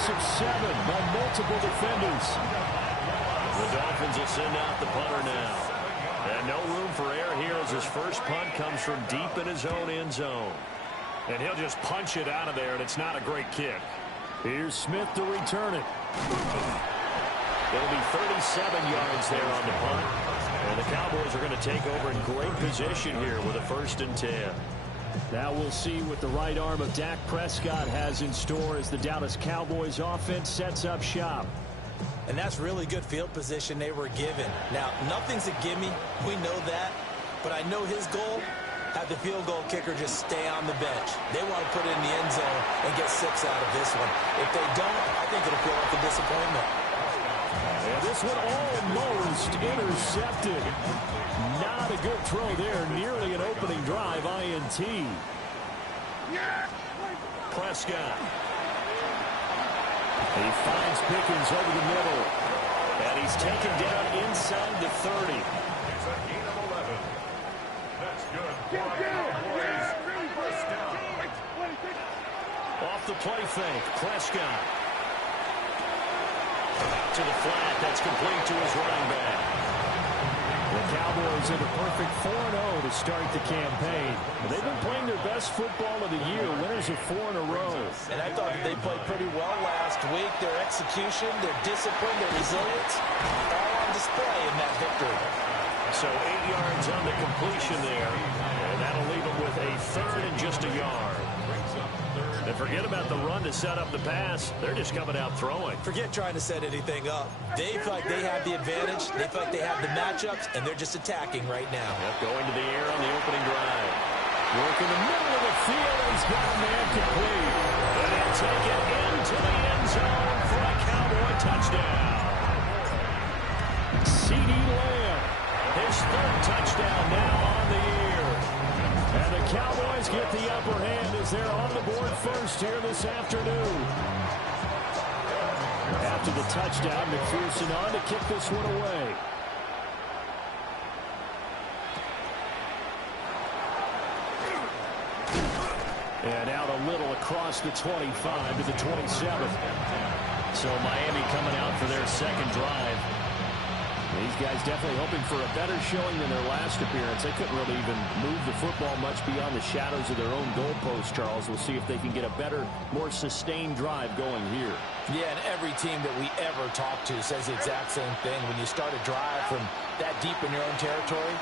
loss of 7 by multiple defenders. The Dolphins will send out the punter now. And no room for error here as his first punt comes from deep in his own end zone. And he'll just punch it out of there, and it's not a great kick. Here's Smith to return it. It'll be 37 yards there on the punt. And the Cowboys are going to take over in great position here with a 1st and 10. Now we'll see what the right arm of Dak Prescott has in store as the Dallas Cowboys offense sets up shop. And that's really good field position they were given. Now, nothing's a gimme. We know that. But I know his goal, have the field goal kicker just stay on the bench. They want to put it in the end zone and get 6 out of this one. If they don't, I think it'll feel like a disappointment. And this one almost intercepted. Not a good throw there. Nearly an opening drive, INT. Prescott. He finds Pickens over the middle. And he's taken down inside the 30. It's a gain of 11. That's good. First down. Off the play fake, Prescott. Out to the flat. That's complete to his running back. The Cowboys have a perfect 4-0 to start the campaign. They've been playing their best football of the year. Winners of 4 in a row. And I thought that they played pretty well last week. Their execution, their discipline, their resilience, all on display in that victory. So 8 yards on the completion there. And that'll leave them with a 3rd and just a yard. And forget about the run to set up the pass. They're just coming out throwing. Forget trying to set anything up. They feel like they have the advantage. They feel like they have the matchups, and they're just attacking right now. Yep, going to the air on the opening drive. Work in the middle of the field. He's got a man complete. And he'll take it into the end zone for a Cowboy touchdown. CeeDee Lamb. His 3rd touchdown now on the year. And the Cowboys get the upper hand as they're on the board first here this afternoon. After the touchdown, McPherson on to kick this one away. And out a little across the 25 to the 27. So Miami coming out for their 2nd drive. These guys definitely hoping for a better showing than their last appearance. They couldn't really even move the football much beyond the shadows of their own goalpost, Charles. We'll see if they can get a better, more sustained drive going here. Yeah, and every team that we ever talk to says the exact same thing. When you start a drive from that deep in your own territory,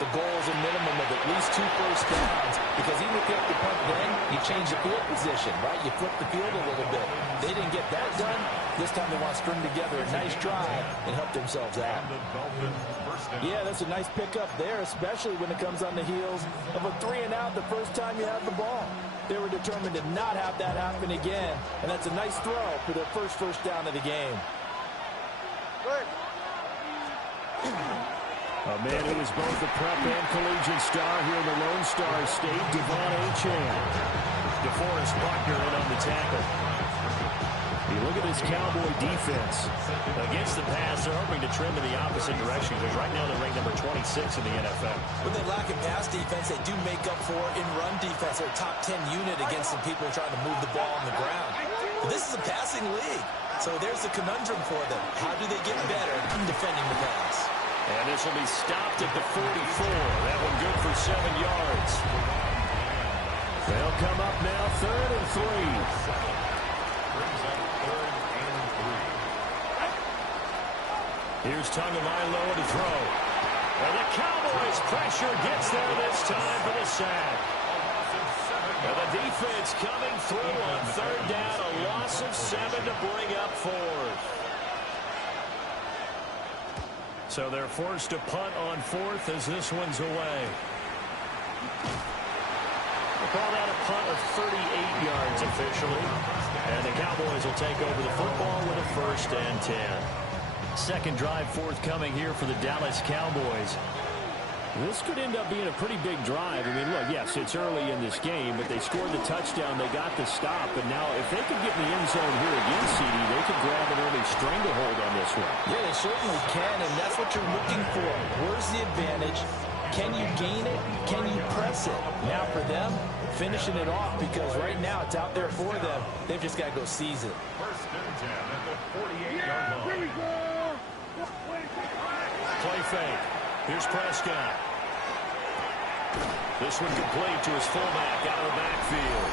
the goal is a minimum of at least 2 first downs, because even if you have to punt then, you change the field position, right? You flip the field a little bit. They didn't get that done. This time they want to string together a nice drive and help themselves out. Yeah, that's a nice pickup there, especially when it comes on the heels of a 3-and-out the first time you have the ball. They were determined to not have that happen again, and that's a nice throw for their first down of the game. A man who is both a prep and collegiate star here in the Lone Star State, Devon Achane. DeForest Buckner in on the tackle. You look at this Cowboy defense. Against the pass, they're hoping to trim in the opposite direction, because right now they're ranked number 26 in the NFL. When they lack in pass defense, they do make up for in run defense. They're a top 10 unit against some people trying to move the ball on the ground. But this is a passing league, so there's the conundrum for them. How do they get better in defending the pass? And this will be stopped at the 44. That one good for 7 yards. They'll come up now 3rd and 3. Here's Tagovailoa to throw. And the Cowboys pressure gets there this time for the sack. And the defense coming through on 3rd down. A loss of 7 to bring up 4th. So they're forced to punt on 4th as this one's away. They call that a punt of 38 yards officially. And the Cowboys will take over the football with a 1st and 10. 2nd drive forthcoming here for the Dallas Cowboys. This could end up being a pretty big drive. I mean, look, yes, it's early in this game, but they scored the touchdown. They got the stop. And now if they could get in the end zone here again, CeeDee, they could grab an early stranglehold on this one. Yeah, they certainly can, and that's what you're looking for. Where's the advantage? Can you gain it? Can you press it? Now for them, finishing it off, because right now it's out there for them. They've just got to go seize it. First and 10 at the 48-yard line. Here we go. Play fake. Here's Prescott. This one complete to his fullback out of the backfield.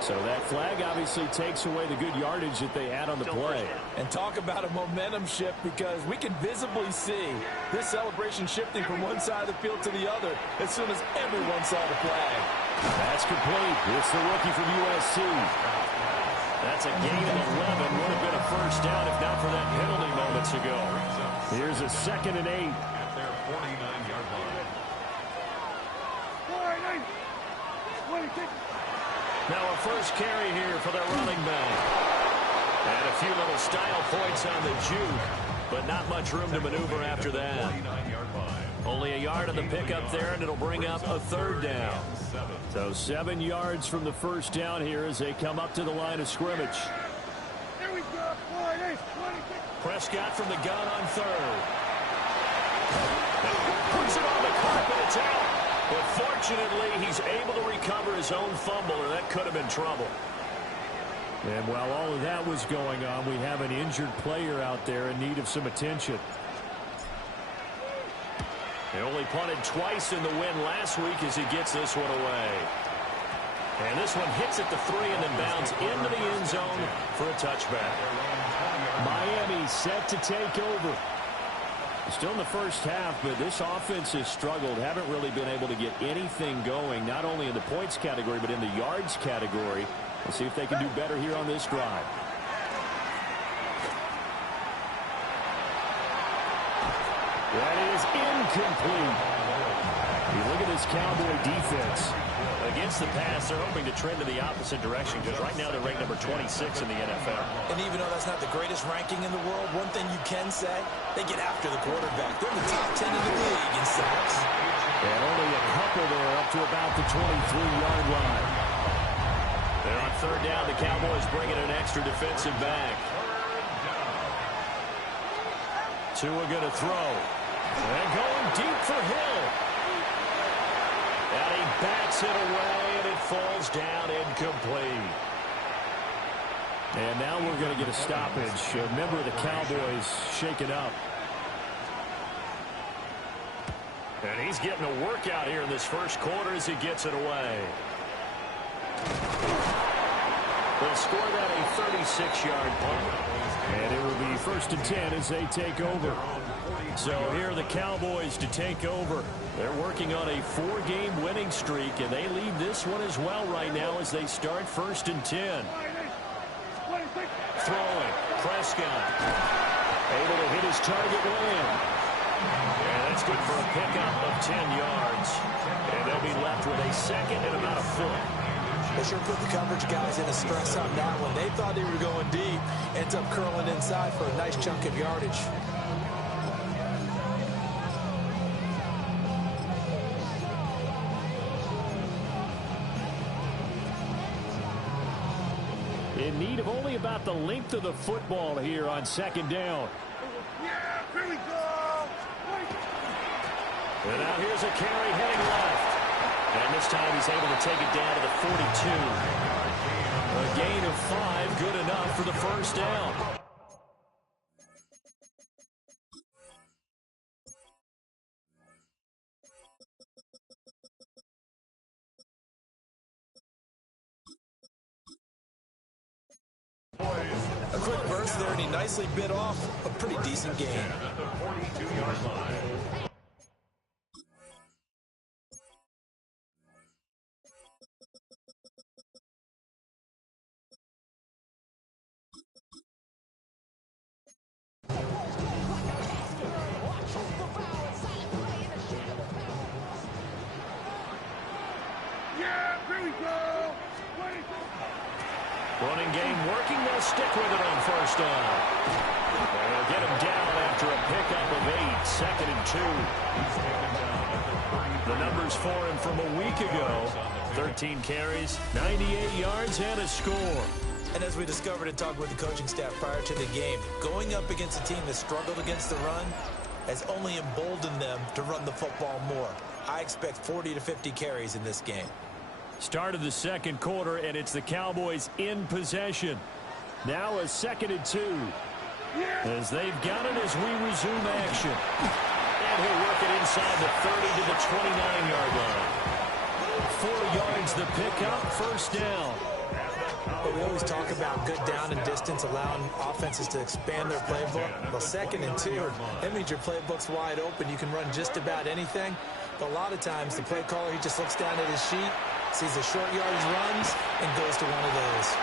So that flag obviously takes away the good yardage that they had on the play. And talk about a momentum shift, because we can visibly see this celebration shifting from one side of the field to the other as soon as everyone saw the flag. That's complete. It's the rookie from USC. That's a gain of 11. Would have been a first down if not for that penalty moments ago. Here's a 2nd and 8. At their 49-yard line. Now a first carry here for their running back. And a few little style points on the juke, but not much room to maneuver after that. 49-yard line. Only a yard on the pickup there, and it'll bring up a 3rd down. So 7 yards from the first down here as they come up to the line of scrimmage. Here we go. Prescott from the gun on 3rd. Puts it on the carpet. It's out. But fortunately, he's able to recover his own fumble, or that could have been trouble. And while all of that was going on, we have an injured player out there in need of some attention. He only punted twice in the win last week as he gets this one away. And this one hits at the 3 and then bounds into the end zone for a touchback. Miami set to take over. Still in the first half, but this offense has struggled. Haven't really been able to get anything going, not only in the points category, but in the yards category. Let's see if they can do better here on this drive. That is incomplete. You look at this Cowboy defense. Against the pass, they're hoping to trend in the opposite direction, because right now they're ranked number 26 in the NFL. And even though that's not the greatest ranking in the world, one thing you can say, they get after the quarterback. They're in the top 10 in the league in sacks. And only a couple there up to about the 23-yard line. They're on 3rd down. The Cowboys bringing an extra defensive back. Tua going to throw. And going deep for Hill. And he bats it away, and it falls down incomplete. And now we're going to get a stoppage. A member of the Cowboys shaken up. And he's getting a workout here in this first quarter as he gets it away. They'll score that a 36-yard punt. And it will be 1st and 10 as they take over. So here are the Cowboys to take over. They're working on a 4-game winning streak, and they lead this one as well right now as they start 1st and 10. Throwing. Prescott. Able to hit his target man. And that's good for a pickup of 10 yards. And they'll be left with a 2nd and about a foot. They sure put the coverage guys in a stress on that one. They thought they were going deep. Ends up curling inside for a nice chunk of yardage. In need of only about the length of the football here on 2nd down. Yeah, here we go. And now here's a carry heading left. And this time he's able to take it down to the 42. A gain of 5, good enough for the first down. A quick burst there, and he nicely bit off a pretty decent gain. At the 42-yard line. Yeah, here we go. Running game working. They'll stick with it on first down. And they'll get him down after a pickup of 8. 2nd and 2. The numbers for him from a week ago. 13 carries, 98 yards, and a score. And as we discovered in talking with the coaching staff prior to the game, going up against a team that struggled against the run has only emboldened them to run the football more. I expect 40 to 50 carries in this game. Start of the second quarter, and it's the Cowboys in possession. Now a 2nd and 2. As they've got it as we resume action. And he'll work it inside the 30 to the 29-yard line. 4 yards the pickup, first down. But we always talk about good down and distance, allowing offenses to expand their playbook. Well, 2nd and 2, that means your playbook's wide open. You can run just about anything. But a lot of times, the play caller, he just looks down at his sheet, sees the short yardage runs, and goes to one of those.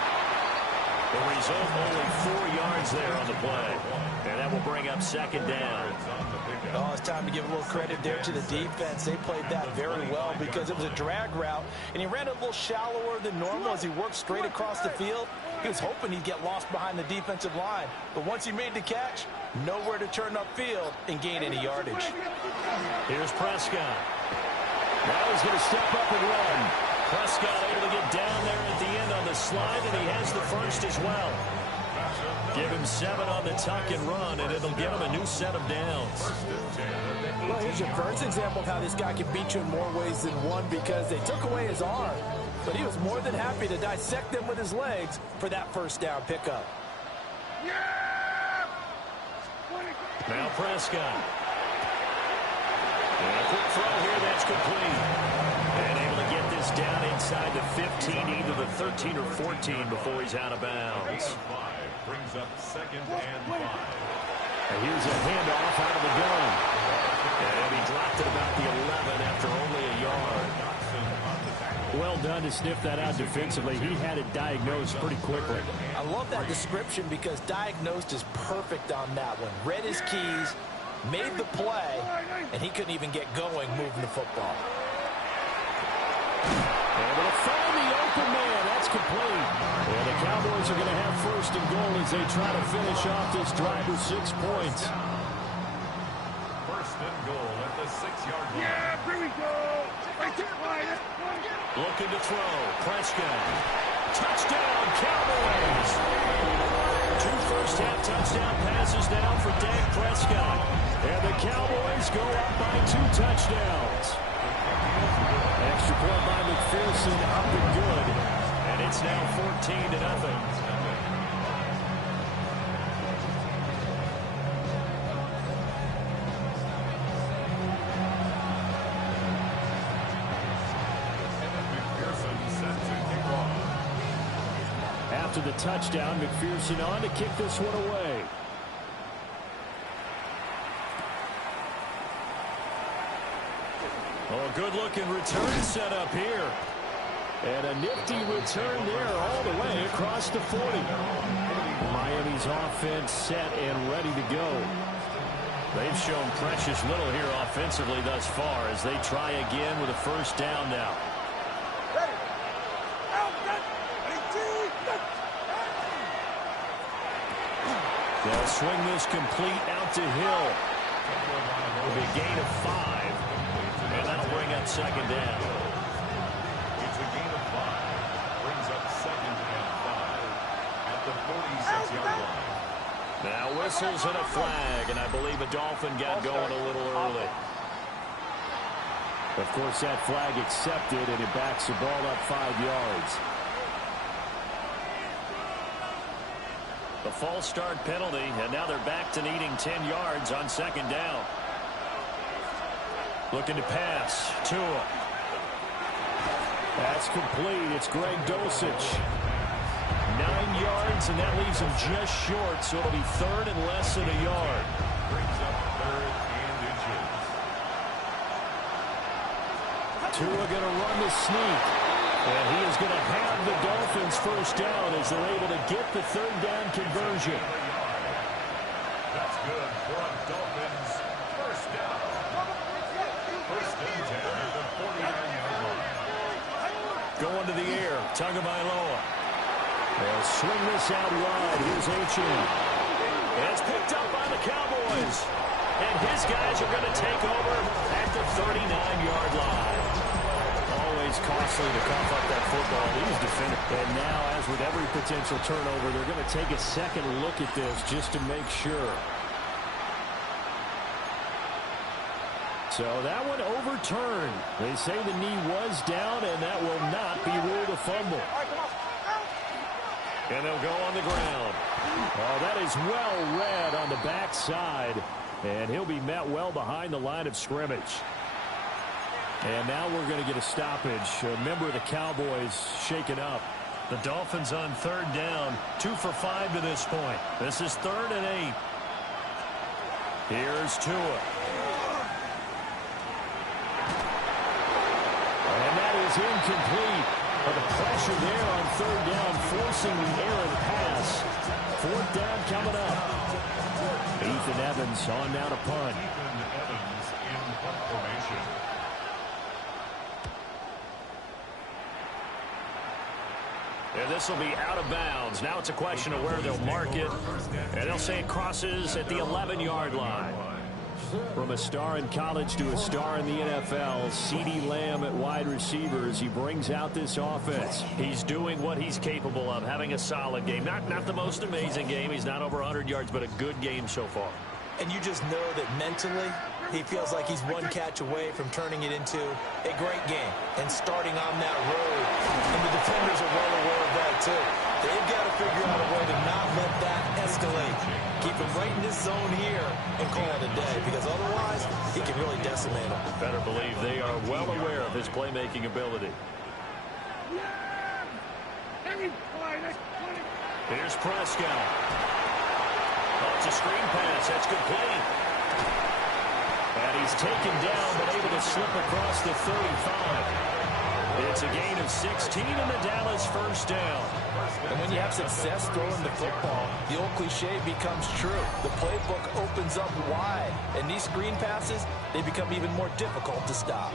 The result, only 4 yards there on the play. And that will bring up 2nd down. Oh, it's time to give a little credit there to the defense. They played that very well because it was a drag route, and he ran a little shallower than normal as he worked straight across the field. He was hoping he'd get lost behind the defensive line. But once he made the catch, nowhere to turn upfield and gain any yardage. Here's Prescott. Now he's going to step up and run. Prescott able to get down there at the end on the slide, and he has the first as well. Give him 7 on the tuck and run, and it'll give him a new set of downs. Well, here's your first example of how this guy can beat you in more ways than one because they took away his arm. But he was more than happy to dissect them with his legs for that first down pickup. Now Prescott. And a quick throw here, that's complete. And able to get this down inside the 15, either the 13 or 14 before he's out of bounds. Brings up 2nd and 5. And here's a handoff out of the gun. And he dropped it about the 11 after only a yard. Well done to sniff that out defensively. He had it diagnosed pretty quickly. I love that description because diagnosed is perfect on that one. Read his keys, made the play, and he couldn't even get going moving the football. Able to find the open man. That's complete. And the Cowboys are going to have 1st and goal as they try to finish off this drive with 6 points. 1st and goal at the 6-yard line. Yeah, here we go. Looking to throw. Prescott. Touchdown, Cowboys. 2 first-half touchdown passes now for Dak Prescott. And the Cowboys go up by 2 touchdowns. Extra point by McPherson, up and good. And it's now 14-0. After the touchdown, McPherson on to kick this one away. Oh, good-looking return set up here. And a nifty return there all the way across the 40. Miami's offense set and ready to go. They've shown precious little here offensively thus far as they try again with a 1st down now. They'll swing this complete out to Hill. It'll be a gain of 5. And that'll bring up 2nd down. It's a gain of 5. Brings up 2nd and 5 at the 46-yard line. Now whistles and a flag, and I believe a Dolphin got going a little early. Of course, that flag accepted, and it backs the ball up 5 yards. The false start penalty, and now they're back to needing 10 yards on 2nd down. Looking to pass. Tua. That's complete. It's Greg Dulcich. 9 yards, and that leaves him just short, so it'll be 3rd and less than a yard. Brings up 3rd and inches. Tua going to run the sneak. And he is going to have the Dolphins 1st down as they're able to get the 3rd down conversion. That's good for a Dolphins 1st down. 1st and 10 at the 49-yard line. Going to the air. Tagovailoa. They'll swing this out wide. Here's H.M. And it's picked up by the Cowboys. And his guys are going to take over at the 39-yard line. Always was costly to cough up that football. He was defending. And now, as with every potential turnover, they're going to take a second look at this just to make sure. So that one overturned. They say the knee was down, and that will not be ruled a fumble. And they'll go on the ground. Oh, that is well read on the backside. And he'll be met well behind the line of scrimmage. And now we're going to get a stoppage. A member of the Cowboys shaken up. The Dolphins on third down. 2 for 5 to this point. This is 3rd and 8. Here's Tua. And that is incomplete. But the pressure there on third down, forcing the errant pass. 4th down coming up. Ethan Evans on down to punt. Ethan Evans in punt formation. And this will be out of bounds. Now it's a question of where they'll mark it. And they'll say it crosses at the 11-yard line. From a star in college to a star in the NFL, CeeDee Lamb at wide receiver as he brings out this offense. He's doing what he's capable of, having a solid game. Not the most amazing game. He's not over 100 yards, but a good game so far. And you just know that mentally, he feels like he's one catch away from turning it into a great game and starting on that road. And the defenders are well aware of that, too. They've got to figure out a way to not let that escalate. Keep him right in this zone here and call it a day, because otherwise, he can really decimate them. Better believe they are well aware of his playmaking ability. Here's Prescott. Oh, it's a screen pass. That's complete. And he's taken down, but able to slip across the 35. It's a gain of 16 and the Dallas first down. And when you have success throwing the football, the old cliche becomes true. The playbook opens up wide, and these screen passes, they become even more difficult to stop.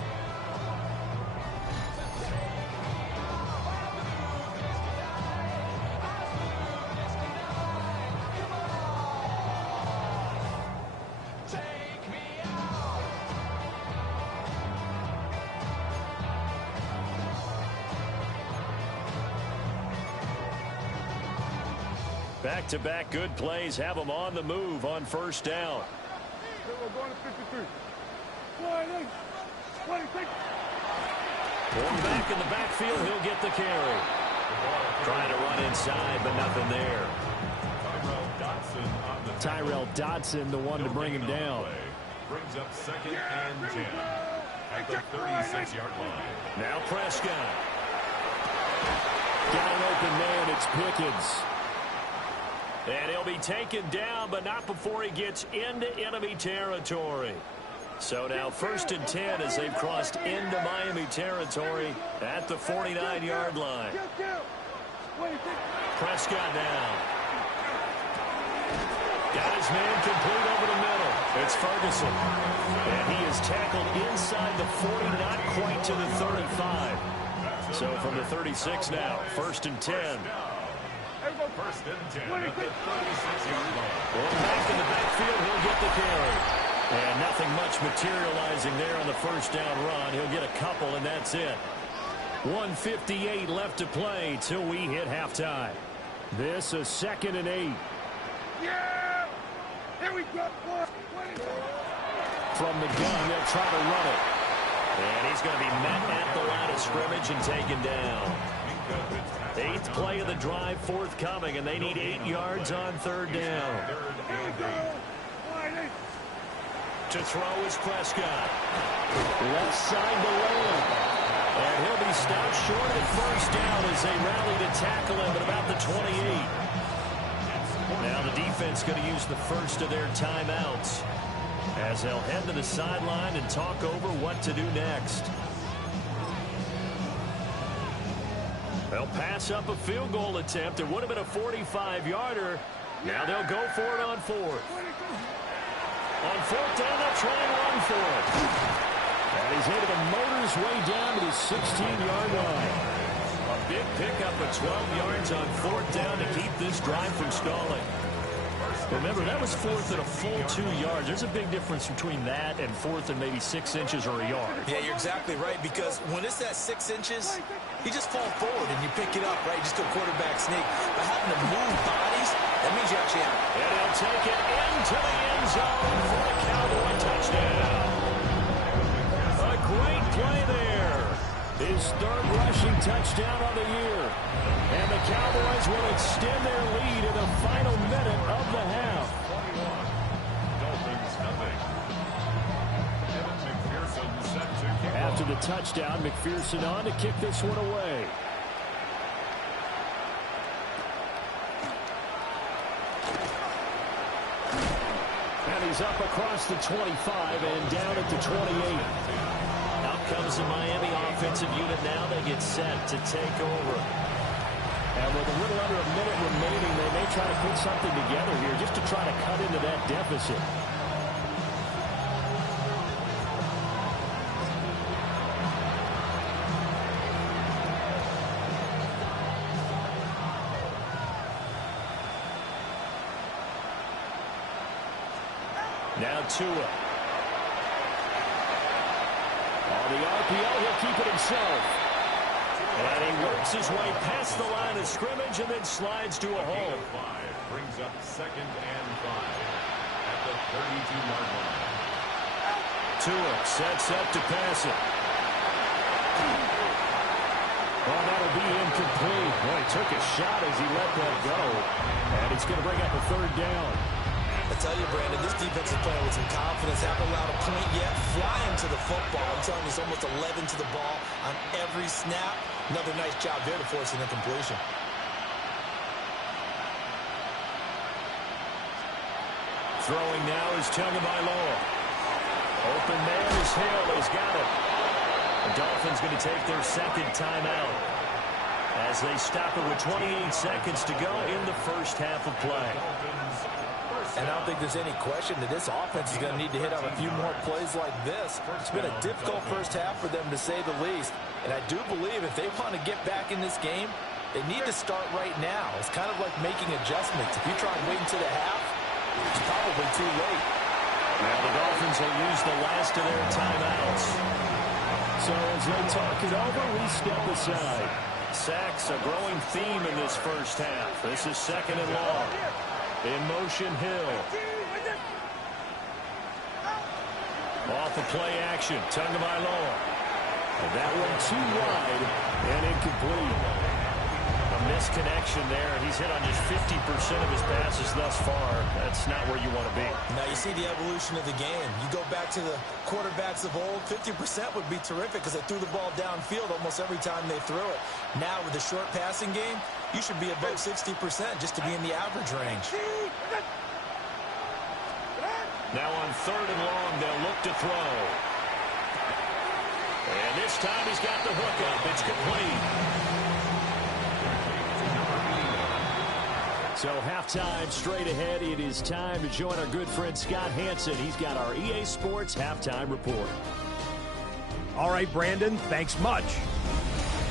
Back-to-back good plays have them on the move on first down. One back in the backfield, he'll get the carry. Trying to run inside, but nothing there. Tyrell Dodson, the one to bring him down. Brings up 2nd and 10 at the 36-yard line. Now Prescott. Got an open man, it's Pickens. And he'll be taken down, but not before he gets into enemy territory. So now 1st and 10 as they've crossed into Miami territory at the 49-yard line. Prescott down. Got his man complete over the middle. It's Ferguson. And he is tackled inside the 40, not quite to the 35. So from the 36 now, 1st and 10. 1st and 10 at the 36-yard line. Well, back in the backfield, he'll get the carry. And nothing much materializing there on the first down run. He'll get a couple, and that's it. 1:58 left to play till we hit halftime. This is 2nd and 8. Yeah! Here we go! From the gun, they'll try to run it. And he's going to be met at the line of scrimmage and taken down. 8th play of the drive forthcoming, and they need 8 yards on 3rd down. To throw is Prescott. Left side to Lamb. And he'll be stopped short at 1st down as they rally to tackle him at about the 28. Now the defense going to use the first of their timeouts as they'll head to the sideline and talk over what to do next. They'll pass up a field goal attempt. It would have been a 45-yarder. Now they'll go for it on 4th. On 4th down, they'll try and run for it. And he's able to motor his way down to the 16-yard line. A big pickup of 12 yards on 4th down to keep this drive from stalling. Remember, that was fourth and a full 2 yards. There's a big difference between that and fourth and maybe 6 inches or a yard. Yeah, you're exactly right, because when it's at 6 inches, you just fall forward and you pick it up, right? Just go quarterback sneak. But having to move bodies, that means you actually have it. And he'll take it into the end zone for a Cowboy touchdown. A great play there. His third rushing touchdown of the year. And the Cowboys will extend their lead in the final minute of the half. 21. Dolphins nothing. Evan McPherson set to kick After off. the touchdown, McPherson on to kick this one away. And he's up across the 25 and down at the 28. Out comes the Miami offensive unit now. They get set to take over. And with a little under a minute remaining, they may try to put something together here just to try to cut into that deficit. Now Tua. On the RPO, he'll keep it himself. And he works his way past the line of scrimmage and then slides to a hole. 5 brings up 2nd and 5 at the 32-yard line. Tua sets up to pass it. Oh, that'll be incomplete. Boy, he took a shot as he let that go. And it's going to bring up a third down. I tell you, Brandon, this defense is playing with some confidence. Haven't allowed a point yet. Flying to the football. I'm telling you, it's almost 11 to the ball on every snap. Another nice job there to force an incompletion. Throwing now is Tagovailoa. Open man is Hill. He's got it. The Dolphins going to take their second timeout as they stop it with 28 seconds to go in the first half of play. And I don't think there's any question that this offense is going to need to hit on a few more plays like this. It's been a difficult first half for them, to say the least. And I do believe if they want to get back in this game, they need to start right now. It's kind of like making adjustments. If you try and wait until the half, it's probably too late. Now the Dolphins will use the last of their timeouts. So as they talk it over, we step aside. Sacks, a growing theme in this first half. This is 2nd and long. In motion, Hill. Off of play action, Tagovailoa. And that one too wide and incomplete. A misconnection there. He's hit on just 50% of his passes thus far. That's not where you want to be. Now you see the evolution of the game. You go back to the quarterbacks of old, 50% would be terrific because they threw the ball downfield almost every time they threw it. Now with the short passing game, you should be above 60% just to be in the average range. Now on 3rd and long, they'll look to throw. And this time he's got the hook up. It's complete. So halftime straight ahead. It is time to join our good friend Scott Hansen. He's got our EA Sports halftime report. All right, Brandon, thanks much.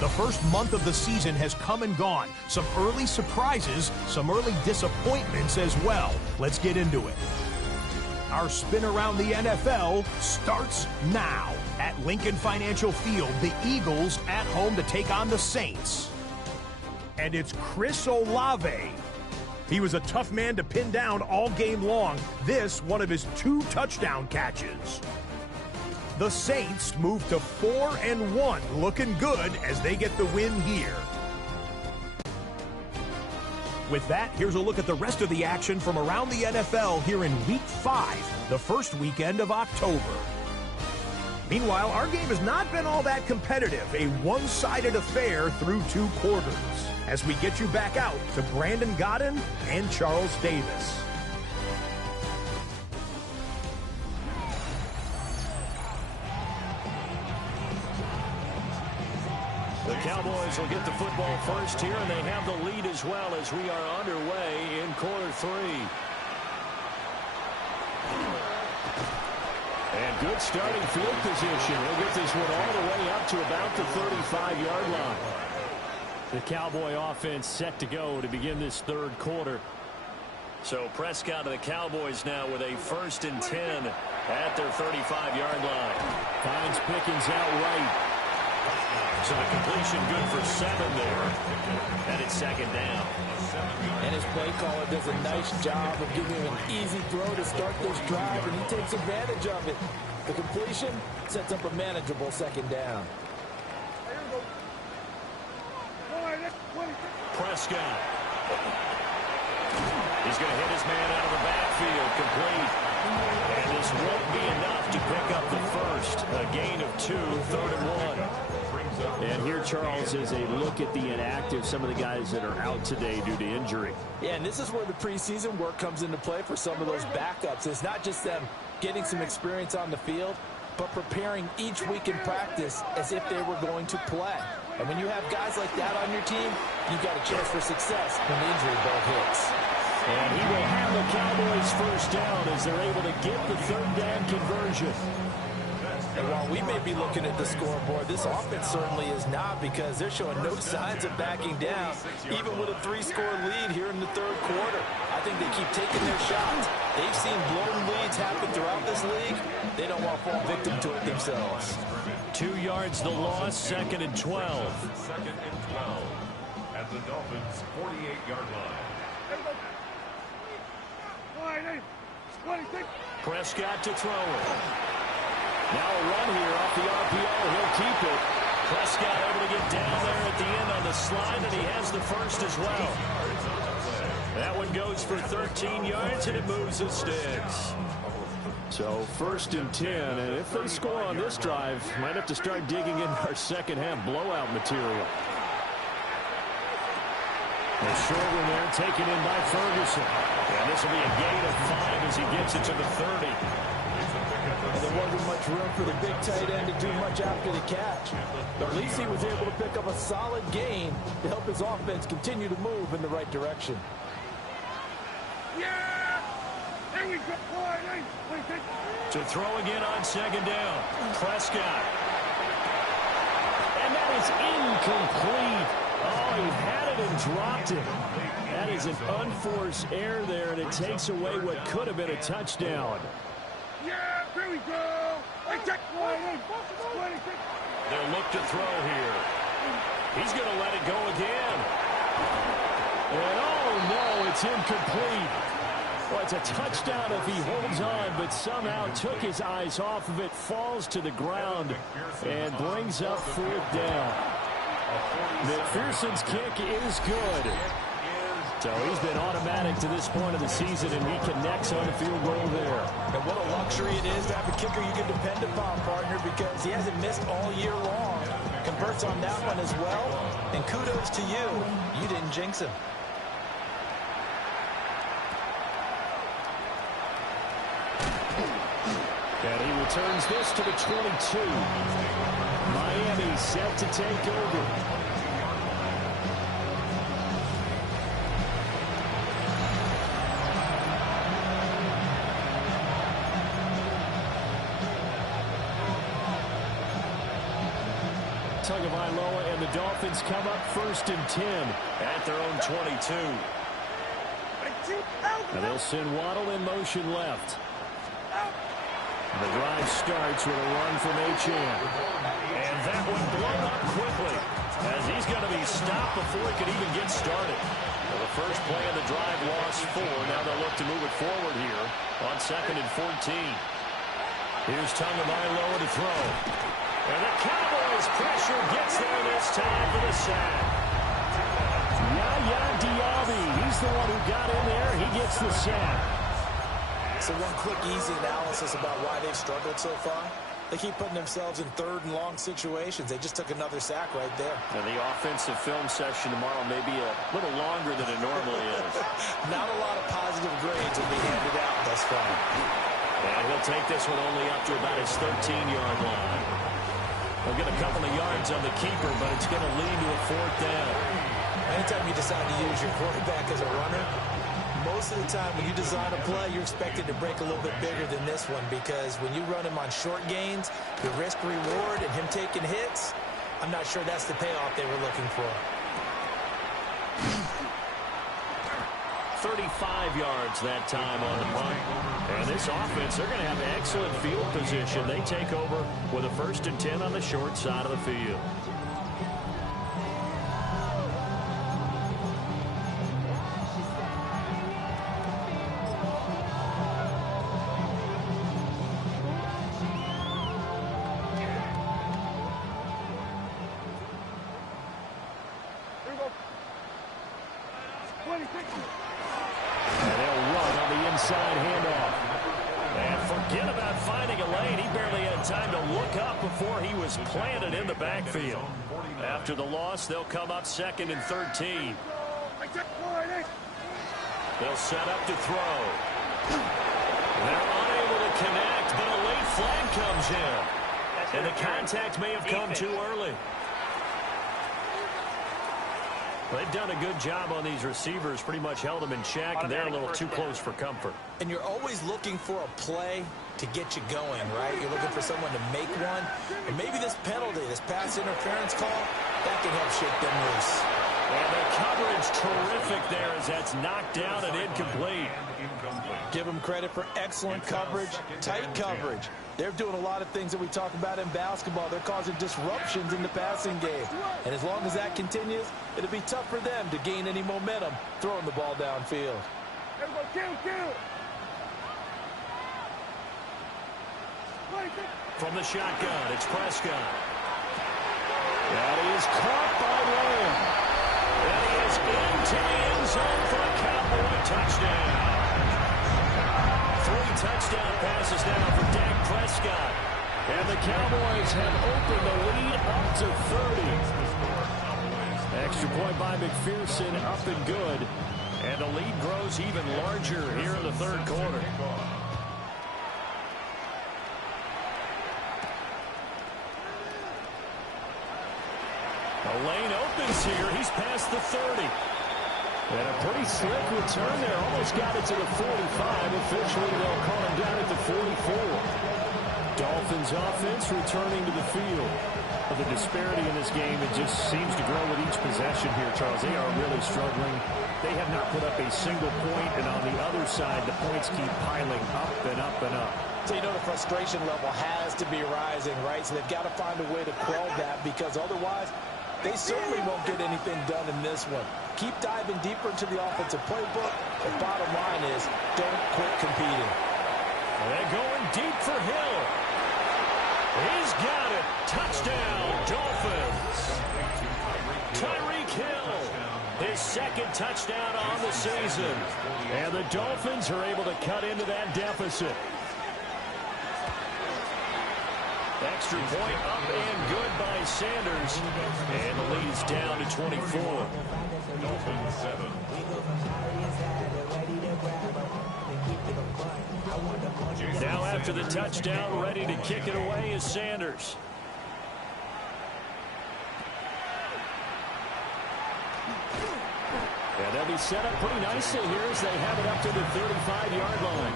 The first month of the season has come and gone. Some early surprises, some early disappointments as well. Let's get into it. Our spin around the NFL starts now. At Lincoln Financial Field, the Eagles at home to take on the Saints. And it's Chris Olave. He was a tough man to pin down all game long. This, one of his 2 touchdown catches. The Saints move to 4-1, looking good as they get the win here. With that, here's a look at the rest of the action from around the NFL here in Week 5, the first weekend of October. Meanwhile, our game has not been all that competitive, a one-sided affair through 2 quarters. As we get you back out to Brandon Godden and Charles Davis. The Cowboys will get the football first here, and they have the lead as well as we are underway in quarter 3. And good starting field position. He'll get this one all the way up to about the 35-yard line. The Cowboy offense set to go to begin this third quarter. So Prescott of the Cowboys now with a 1st and 10 at their 35-yard line. Finds Pickens out right. So the completion good for 7 there. And it's 2nd down. And his play caller does a nice job of giving him an easy throw to start this drive, and he takes advantage of it. The completion sets up a manageable 2nd down. Prescott. He's going to hit his man out of the backfield, complete. And this won't be enough to pick up the first. A gain of 2, 3rd and 1. And here, Charles, is a look at the inactive, some of the guys that are out today due to injury. Yeah, and this is where the preseason work comes into play for some of those backups. It's not just them getting some experience on the field, but preparing each week in practice as if they were going to play. And when you have guys like that on your team, you've got a chance for success when the injury bug hits. And he will have the Cowboys first down as they're able to get the 3rd down conversion. And while we may be looking at the scoreboard, this offense certainly is not, because they're showing no signs of backing down, even with a 3-score lead here in the 3rd quarter. I think they keep taking their shots. They've seen blown leads happen throughout this league. They don't want to fall victim to it themselves. 2 yards the loss, 2nd and 12. 2nd and 12 at the Dolphins' 48-yard line. Prescott to throw it. Now a run here off the RPO. He'll keep it. Prescott able to get down there at the end on the slide, and he has the first as well. That one goes for 13 yards, and it moves the sticks. So 1st and 10, and if they score on this drive, might have to start digging in our second-half blowout material. A short one there, taken in by Ferguson. And this will be a gain of 5 as he gets it to the 30. And there wasn't much room for the big tight end to do much after the catch. But at least he was able to pick up a solid gain to help his offense continue to move in the right direction. Yeah! There we go. To throw again on 2nd down. Prescott. And that is incomplete. Oh, he had it and dropped it. That is an unforced error there, and it takes away what could have been a touchdown. Yeah, here we go. They'll look to throw here. He's going to let it go again. And oh no, it's incomplete. Well, it's a touchdown if he holds on, but somehow took his eyes off of it, falls to the ground, and brings up 4th down. McPherson's kick is good. So he's been automatic to this point of the season, and he connects on the field goal there. And what a luxury it is to have a kicker you can depend upon, partner, because he hasn't missed all year long. Converts on that one as well, and kudos to you. You didn't jinx him. And he returns this to the 22. Miami set to take over. Tagovailoa and the Dolphins come up 1st and 10 at their own 22. And they'll send Waddle in motion left. The drive starts with a run from Achane. And that one blown up quickly as he's going to be stopped before he could even get started. Well, the first play of the drive lost 4. Now they'll look to move it forward here on 2nd and 14. Here's Tagovailoa to throw. And the Cowboys pressure gets there this time for the sack. Yaya Diaby, he's the one who got in there. He gets the sack. So one quick, easy analysis about why they've struggled so far. They keep putting themselves in 3rd and long situations. They just took another sack right there. And the offensive film session tomorrow may be a little longer than it normally is. Not a lot of positive grades will be handed out thus far. And he'll take this one only up to about his 13-yard line. He'll get a couple of yards on the keeper, but it's going to lead to a 4th down. Anytime you decide to use your quarterback as a runner, most of the time when you design a play, you're expected to break a little bit bigger than this one, because when you run him on short gains, the risk-reward and him taking hits, I'm not sure that's the payoff they were looking for. 35 yards that time on the punt. And this offense, they're going to have excellent field position. They take over with a 1st and 10 on the short side of the field. And they'll run on the inside handoff. And forget about finding a lane. He barely had time to look up before he was planted in the backfield. After the loss, they'll come up 2nd and 13. They'll set up to throw. They're unable to connect, but a late flag comes in. And the contact may have come too early. They've done a good job on these receivers, pretty much held them in check, and they're a little too close for comfort. And you're always looking for a play to get you going, right? You're looking for someone to make one. And maybe this penalty, this pass interference call, that can help shake them loose. And the coverage terrific there as that's knocked down and incomplete. Give them credit for excellent coverage, tight coverage. They're doing a lot of things that we talk about in basketball. They're causing disruptions in the passing game. And as long as that continues, it'll be tough for them to gain any momentum throwing the ball downfield. From the shotgun, it's Prescott. That is caught by Lamb. And he is into the end zone for a Cowboy touchdown. 3 touchdown passes now for Dak Prescott. And the Cowboys have opened the lead up to 30. Extra point by McPherson, up and good. And the lead grows even larger here in the 3rd quarter. The lane opens here. He's past the 30. And a pretty slick return there. Almost got it to the 45. Officially, they'll call him down at the 44. Dolphins offense returning to the field. But the disparity in this game, it just seems to grow with each possession here, Charles. They are really struggling. They have not put up a single point, and on the other side, the points keep piling up and up and up. So you know the frustration level has to be rising, right? So they've got to find a way to quell that, because otherwise they certainly won't get anything done in this one. Keep diving deeper into the offensive playbook. The bottom line is don't quit competing. They're going deep for Hill. He's got it. Touchdown, Dolphins. Tyreek Hill, his 2nd touchdown on the season. And the Dolphins are able to cut into that deficit. Extra point up and good by Sanders. And the lead is down to 24. Dolphins 7. Now after the touchdown, ready to kick it away is Sanders. And they'll be set up pretty nicely here as they have it up to the 35-yard line.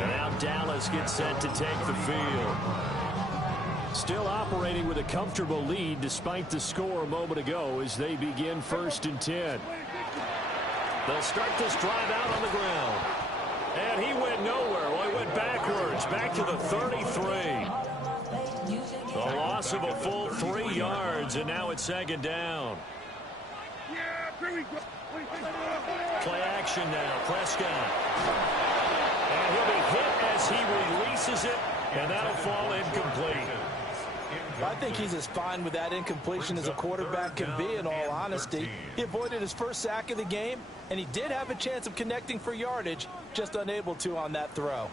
And now Dallas gets set to take the field. Still operating with a comfortable lead despite the score a moment ago as they begin 1st and 10. They'll start this drive out on the ground. And he went nowhere. Well, he went backwards, back to the 33. A loss of a full 3 yards, and now it's 2nd down. Play action now, Prescott. And he'll be hit as he releases it, and that'll fall incomplete. I think he's as fine with that incompletion as a quarterback can be, in all honesty. He avoided his first sack of the game, and he did have a chance of connecting for yardage, just unable to on that throw.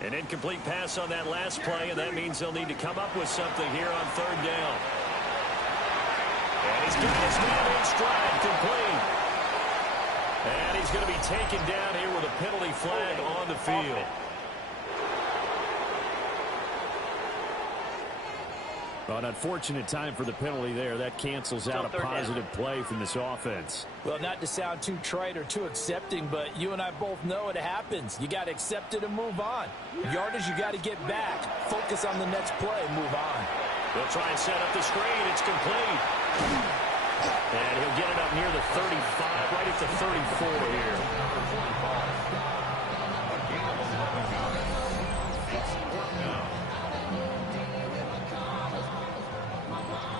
An incomplete pass on that last play, and that means they'll need to come up with something here on 3rd down. And he's got his man in stride, complete. And he's going to be taken down here with a penalty flag on the field. Well, an unfortunate time for the penalty there. That cancels out a positive play from this offense. Well, not to sound too trite or too accepting, but you and I both know it happens. You got to accept it and move on. Yardage, you got to get back. Focus on the next play, move on. They'll try and set up the screen. It's complete. And he'll get it up near the 35, right at the 34 here.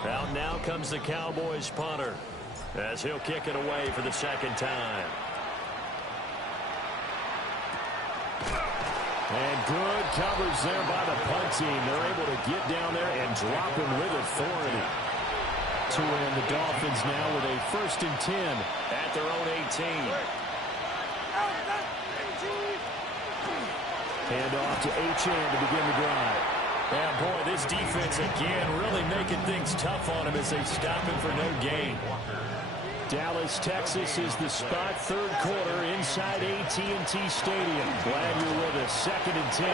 Out now comes the Cowboys punter as he'll kick it away for the second time. And good coverage there by the punt team. They're able to get down there and drop him with authority. To end the Dolphins now with a 1st and 10 at their own 18. Hand off to Achane to begin the drive. And boy, this defense again really making things tough on him as they stop him for no gain. Dallas, Texas is the spot, 3rd quarter inside AT&T Stadium. Glad you're with us. 2nd and 10.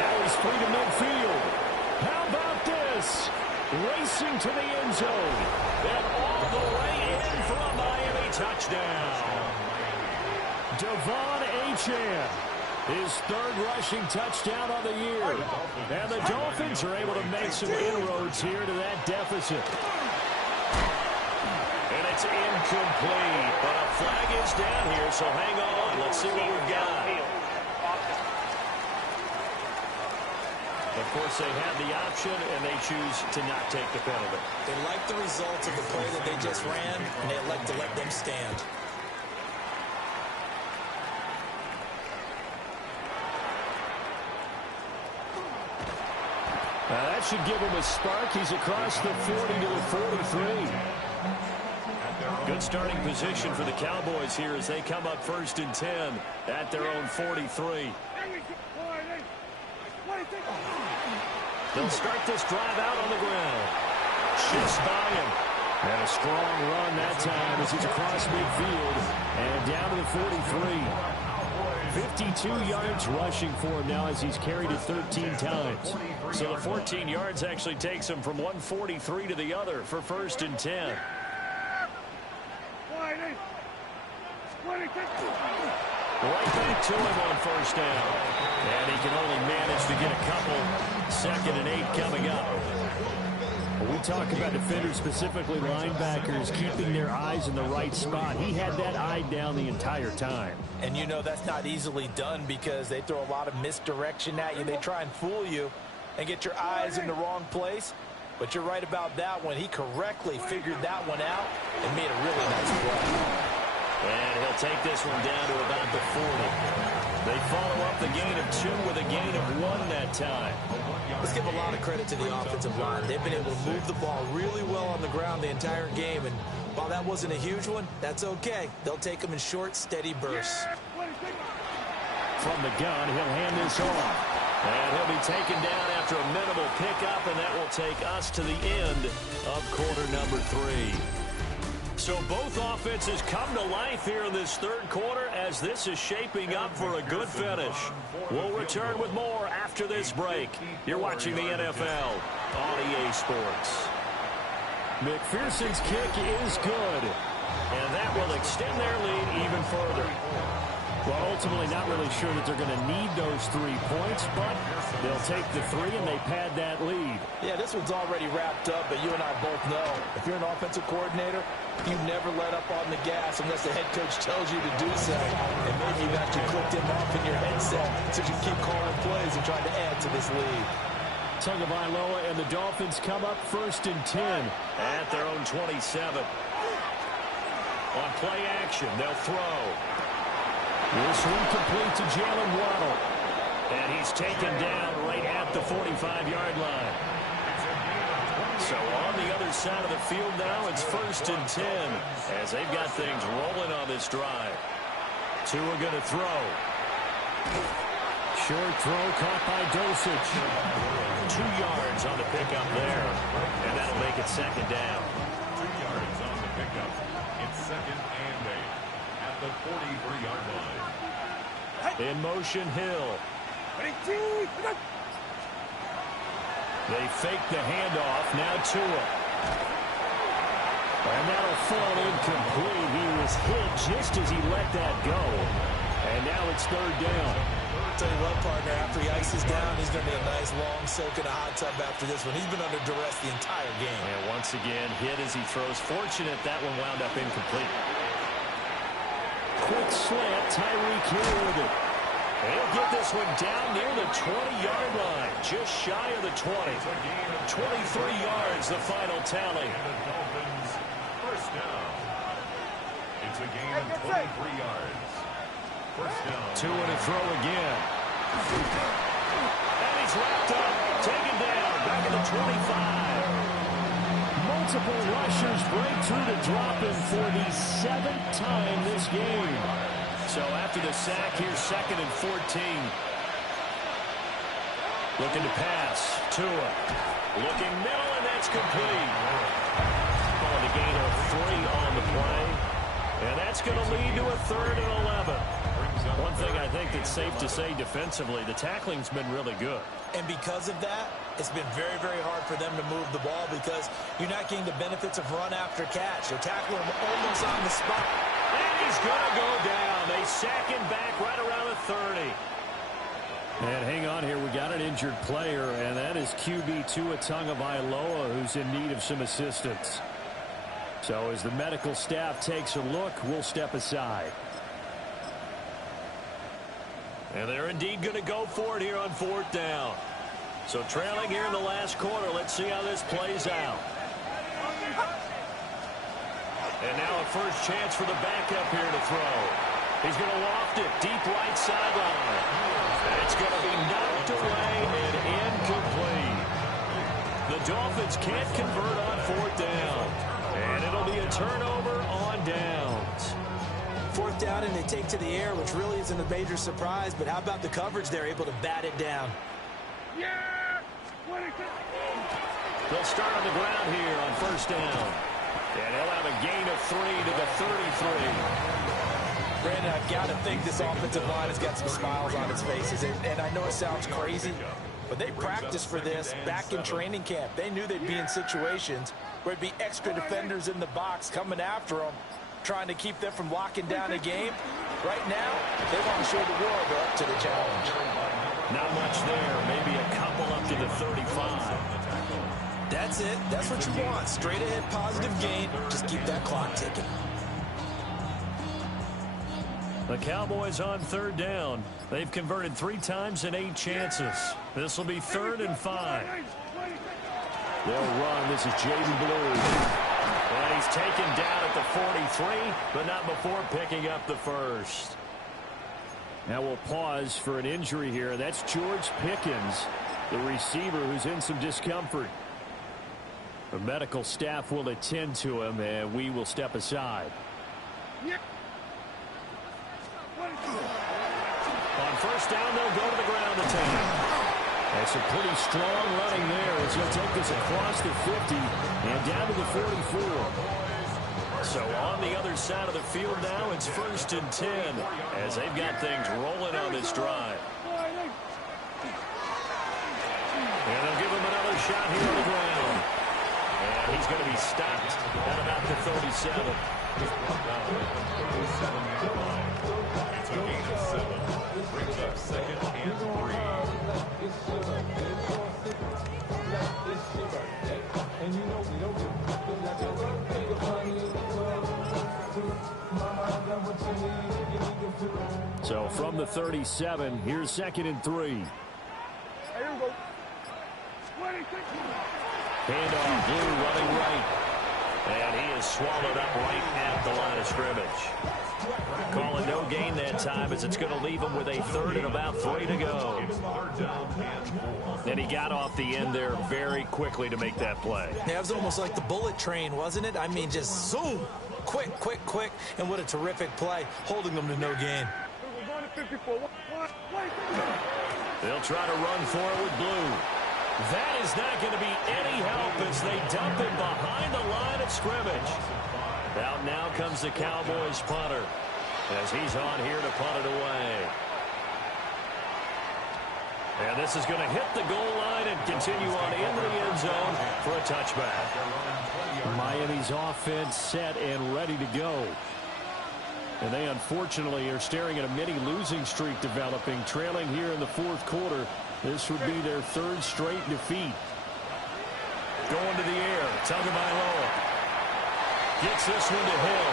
Now he's free to midfield. How about this? Racing to the end zone. And all the way in for a Miami touchdown. Devon Achane, his 3rd rushing touchdown of the year. And the Dolphins are able to make some inroads here to that deficit. And it's incomplete, but a flag is down here, so hang on. Let's see what we've got. Of course, they have the option, and they choose to not take the penalty. They like the results of the play that they just ran, and they elect to let them stand. That should give him a spark. He's across the 40 to the 43. Good starting position for the Cowboys here as they come up 1st and 10 at their own 43. They'll start this drive out on the ground. Shifts by him. And a strong run that time as he's across midfield and down to the 43. 52 yards rushing for him now as he's carried it 13 times. So the 14 yards actually takes him from 143 to the other for 1st and 10. Right back to him on 1st down. And he can only manage to get a couple. 2nd and 8 coming up. When we talk about defenders, specifically linebackers, keeping their eyes in the right spot. He had that eye down the entire time. And you know that's not easily done because they throw a lot of misdirection at you. They try and fool you and get your eyes in the wrong place. But you're right about that one. He correctly figured that one out and made a really nice play. And he'll take this one down to about the 40. They follow up the gain of 2 with a gain of 1 that time. Let's give a lot of credit to the offensive line. They've been able to move the ball really well on the ground the entire game. And while that wasn't a huge one, that's okay. They'll take them in short, steady bursts. From the gun, he'll hand this off. And he'll be taken down after a minimal pickup, and that will take us to the end of quarter number 3. So both offenses come to life here in this 3rd quarter as this is shaping up for a good finish. We'll return with more after this break. You're watching the NFL on EA Sports. McPherson's kick is good, and that will extend their lead even further. Well, ultimately not really sure that they're going to need those 3 points, but they'll take the 3 and they pad that lead. Yeah, this one's already wrapped up, but you and I both know if you're an offensive coordinator, you never let up on the gas unless the head coach tells you to do so. And maybe you've actually clicked him off in your headset so you can keep calling plays and trying to add to this lead. Tagovailoa and the Dolphins come up 1st and 10 at their own 27. On play action, they'll throw. This one complete to Jalen Waddle. And he's taken down right at the 45-yard line. So on the other side of the field now, it's 1st and 10 as they've got things rolling on this drive. Tua going to throw. Short throw caught by Dosich. 2 yards on the pickup there. And that'll make it 2nd down. 2 yards on the pickup. It's 2nd and 8 at the 43-yard line. In motion, Hill. They fake the handoff. Now Tua. And that'll fall incomplete. He was hit just as he let that go. And now it's 3rd down. tell you what, partner, after he ices down, he's going to need a nice long soak in a hot tub after this one. He's been under duress the entire game. And once again, hit as he throws. Fortunate that one wound up incomplete. Quick slant, Tyreek Hill with it. He'll get this one down near the 20-yard line, just shy of the 20. 23 yards, the final tally. The Dolphins, first down. It's a gain of 23 yards. First down. Two and a throw again. And he's wrapped up, taken down, back at the 25. Multiple rushers break through to drop him for the 7th time this game. So after the sack, here's 2nd and 14. Looking to pass. Tua. Looking middle, and that's complete. On the gain of 3 on the play. And that's going to lead to a 3rd and 11. One thing I think that's safe to say defensively, the tackling's been really good. And because of that, it's been very, very hard for them to move the ball because you're not getting the benefits of run after catch. They're tackling him almost on the spot. And he's going to go down. They sack him back right around the 30. And hang on here. We got an injured player, and that is QB Tua Tagovailoa, who's in need of some assistance. So as the medical staff takes a look, we'll step aside. And they're indeed going to go for it here on 4th down. So trailing here in the last quarter. Let's see how this plays out. And now a first chance for the backup here to throw. He's going to loft it deep right sideline. And it's going to be knocked away and incomplete. The Dolphins can't convert on 4th down. And it'll be a turnover on downs. 4th down, and they take to the air, which really isn't a major surprise. But how about the coverage? They're able to bat it down. Yeah! They'll start on the ground here on 1st down. And he'll have a gain of 3 to the 33. Brandon, I've got to think this offensive line has got some smiles on its faces. And I know it sounds crazy, but they practiced for this back in training camp. They knew they'd be in situations where it'd be extra defenders in the box coming after them, trying to keep them from locking down a game. Right now, they want to show the world they're up to the challenge. Not much there. Maybe a couple up to the 35. That's it. That's what you want. Straight ahead positive gain. Just keep that clock ticking. The Cowboys on 3rd down. They've converted 3 times in 8 chances. This will be 3rd and 5. They'll run. This is Jaden Blue. And he's taken down at the 43, but not before picking up the first. Now we'll pause for an injury here. That's George Pickens, the receiver who's in some discomfort. The medical staff will attend to him, and we will step aside. On 1st down, they'll go to the ground attack. That's a pretty strong running there as he'll take this across the 50 and down to the 44. So on the other side of the field now, it's 1st and 10 as they've got things rolling on this drive. And they'll give him another shot here on the ground. And he's going to be stopped at about the 37. It's a gain of 7. Brings up 2nd and 3. So from the 37, here's 2nd and 3. Handoff, Blue running right. And he is swallowed up right at the line of scrimmage. Calling no gain that time as it's going to leave him with a 3rd and about 3 to go. And he got off the end there very quickly to make that play. Yeah, it was almost like the bullet train, wasn't it? I mean, just zoom. Quick, quick, quick. And what a terrific play, holding them to no gain. They'll try to run for it with Blue. That is not going to be any help as they dump him behind the line of scrimmage. Out now comes the Cowboys punter as he's on here to punt it away. And this is going to hit the goal line and continue on into the end zone for a touchback. Miami's offense set and ready to go. And they unfortunately are staring at a mini losing streak developing, trailing here in the fourth quarter. This would be their third straight defeat. Going to the air, Tagovailoa gets this one to Hill.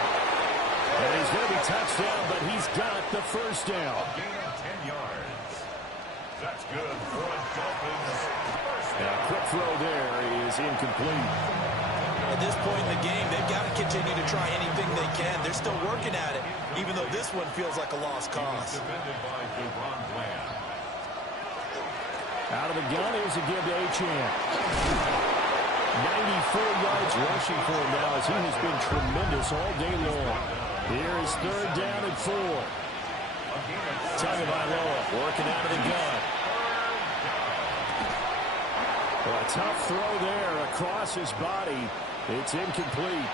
And he's going to be touchdown, but he's got the first down. A gain of 10 yards. That's good for a Dolphins first And a quick throw there is incomplete. At this point in the game, they've got to continue to try anything they can. They're still working at it, even though this one feels like a lost cause. defended by Deron Bland. Out of the gun, here's a give to Achane. 94 yards rushing for him now as he has been tremendous all day long. Here is third down and 4. Tagovailoa working out of the gun. Well, a tough throw there across his body. It's incomplete.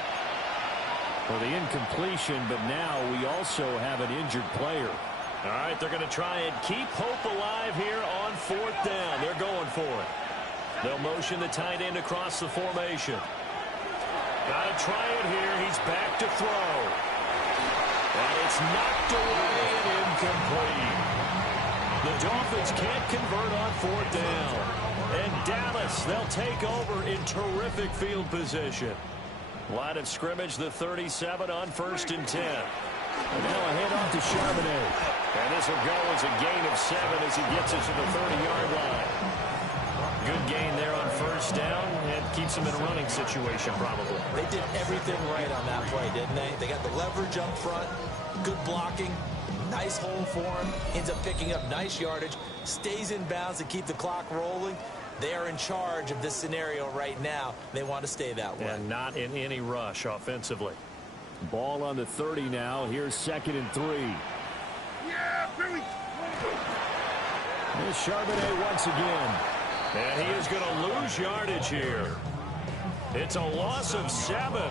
Well, the incompletion, but now we also have an injured player. All right, they're going to try and keep hope alive here on fourth down. They're going for it. They'll motion the tight end across the formation. Got to try it here. He's back to throw. And it's knocked away and incomplete. The Dolphins can't convert on fourth down. And Dallas, they'll take over in terrific field position. Line of scrimmage, the 37 on 1st and 10. And now a handoff to Charbonnet. And this will go as a gain of 7 as he gets it to the 30-yard line. Good gain there on first down and keeps him in a running situation probably. They did everything right on that play, didn't they? They got the leverage up front, good blocking, nice hole for him, ends up picking up nice yardage, stays in bounds to keep the clock rolling. They are in charge of this scenario right now. They want to stay that way. And not in any rush offensively. Ball on the 30 now. Here's 2nd and 3. Yeah, Billy. Here's Charbonnet once again. And he is going to lose yardage here. It's a loss of 7.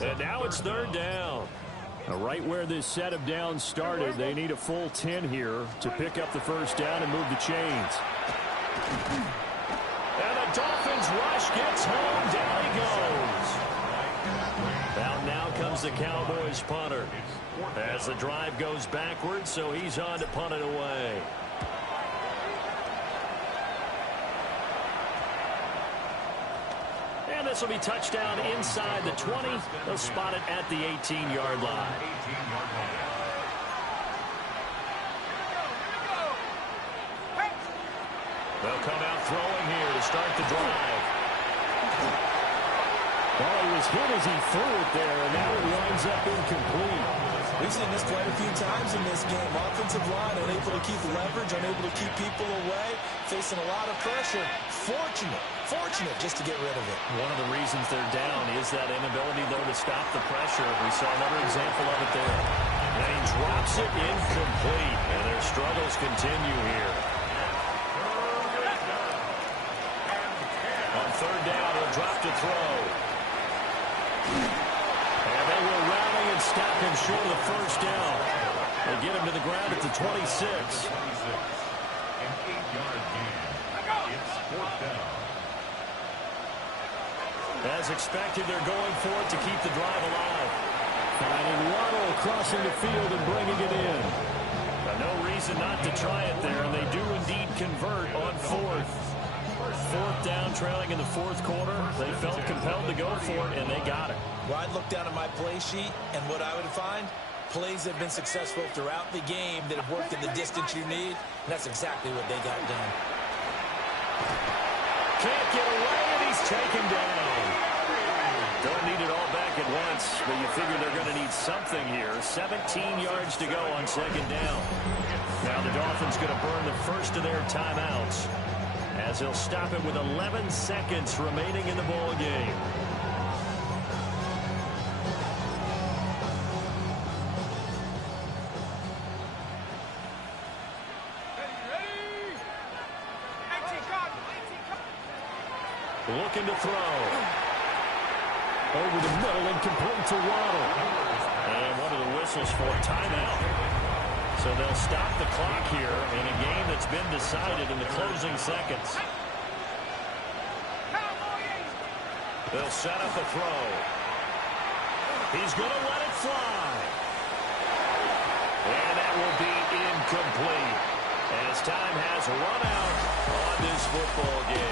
And now it's third down. Right where this set of downs started, they need a full 10 here to pick up the first down and move the chains. And the Dolphins rush gets home. Down he goes. Out now comes the Cowboys punter. As the drive goes backwards, so he's on to punt it away. And this will be touchdown inside the 20. They'll spot it at the 18-yard line. They'll come out throwing here to start the drive. Well, he was hit as he threw it there, and now it winds up incomplete. We've seen this quite a few times in this game. Offensive line unable to keep leverage, unable to keep people away, facing a lot of pressure. Fortunate just to get rid of it. One of the reasons they're down is that inability, though, to stop the pressure. We saw another example of it there. And he drops it incomplete, and their struggles continue here. On third down, he'll drop to throw. And they will rally and stop him short of the first down. They get him to the ground at the 26. An 8-yard gain. It's fourth down. As expected, they're going for it to keep the drive alive. Finding Waddle crossing the field and bringing it in. No reason not to try it there, and they do indeed convert on fourth. Fourth down, trailing in the fourth quarter. They felt compelled to go for it, and they got it. Well, I'd look down at my play sheet, and what I would find, plays that have been successful throughout the game that have worked in the distance you need, and that's exactly what they got done. Can't get away, and he's taken down. Don't need it all back at once, but you figure they're going to need something here. 17 yards to go on second down. Now the Dolphins going to burn the first of their timeouts as they'll stop it with 11 seconds remaining in the ball game. Looking to throw. Over the middle and complete to Waddle. And one of the whistles for a timeout. So they'll stop the clock here in a game that's been decided in the closing seconds. They'll set up a throw. He's going to let it fly. as time has run out on this football game.